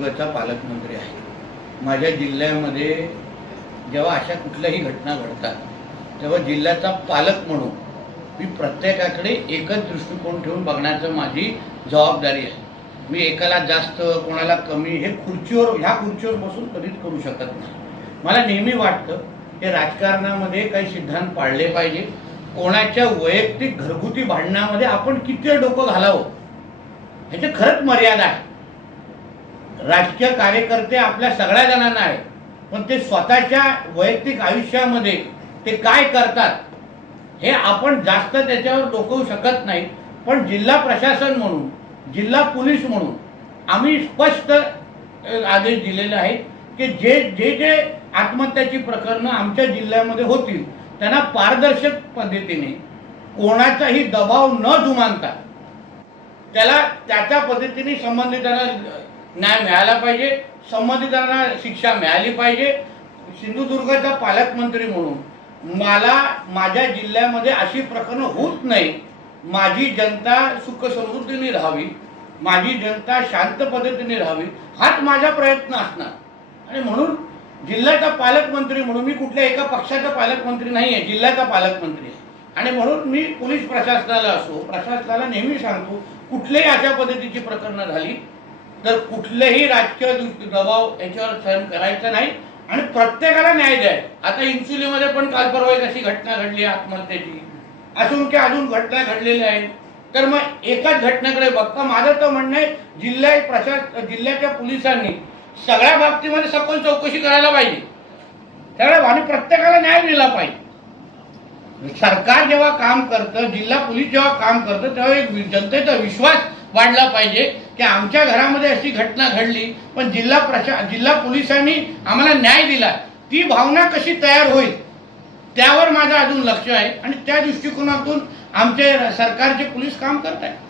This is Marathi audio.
सिंधुदुर्गचा पालकमंत्री आहे। माझ्या जिल्ह्यामध्ये जेव्हा अशा कुठल्याही घटना घडतात तेव्हा जिल्ह्याचा पालक म्हणून मी प्रत्येकाकडे एकच दृष्टिकोन ठेवून बघण्याचं माझी जबाबदारी आहे। मी एकाला जास्त कोणाला कमी हे ह्या खुर्चीवर बसून कधीच करू शकत नाही। मला नेहमी वाटतं की राजकारणामध्ये काही सिद्धांत पाळले पाहिजे। कोणाच्या वैयक्तिक घरगुती भांडणामध्ये आपण किती डोकं घालावं ह्याची खरंच मर्यादा आहे। राजकीय कार्यकर्ते आपल्या सगळ्या जणांना आहेत, पण ते स्वतःच्या वैयक्तिक आयुष्यामध्ये ते काय करतात हे आपण जास्त त्याच्यावर डोकवू शकत नाही। पण जिल्हा प्रशासन म्हणून, जिल्हा पोलीस म्हणून आम्ही स्पष्ट आदेश दिलेले आहेत की जे आत्महत्याची प्रकरणं आमच्या जिल्ह्यामध्ये होतील त्यांना पारदर्शक पद्धतीने कोणाचाही दबाव न जुमानता त्याला त्या पद्धतीने संबंधितांना न्याय मिळाला पाहिजे, संबंधितांना शिक्षा मिळाली पाहिजे। सिंधुदुर्गचा पालकमंत्री म्हणून मला माझ्या जिल्ह्यामध्ये अशी प्रकरणं होत नाही। माझी जनता सुख समृद्धीने राहावी, माझी जनता शांत पद्धतीने राहावी हाच माझा प्रयत्न असणार। आणि म्हणून जिल्ह्याचा पालकमंत्री म्हणून मी कुठल्या एका पक्षाचा पालकमंत्री नाही आहे, जिल्ह्याचा पालकमंत्री आहे। आणि म्हणून मी पोलीस प्रशासनाला नेहमी सांगतो, कुठल्याही अशा पद्धतीची प्रकरणं झाली तर कुठलेही राजकीय दबाव याच्यावर सहन करायचा नाही आणि प्रत्येकाला न्याय द्यायचा। आता इन्सुलीमध्ये पण काल परवा एक अशी घटना घडली आत्महत्येची, अजून घटना घडलेल्या आहेत। तर मग एकाच घटनेकडे बघता माझं तर म्हणणं आहे जिल्ह्याच्या पोलिसांनी सगळ्या बाबतीमध्ये सखोल चौकशी करायला पाहिजे आणि प्रत्येकाला न्याय दिला पाहिजे। सरकार जेव्हा काम करतं, जिल्हा पोलीस जेव्हा काम करतं तेव्हा एक जनतेचा विश्वास वाढला पाहिजे की आमच्या घरामध्ये अशी घटना घडली पण जिल्हा पोलिसांनी आम्हाला न्याय दिला। ती भावना कशी तयार होईल त्यावर माझं अजून लक्ष आहे आणि त्या दृष्टिकोनातून आमचे सरकारचे पोलीस काम करत आहेत।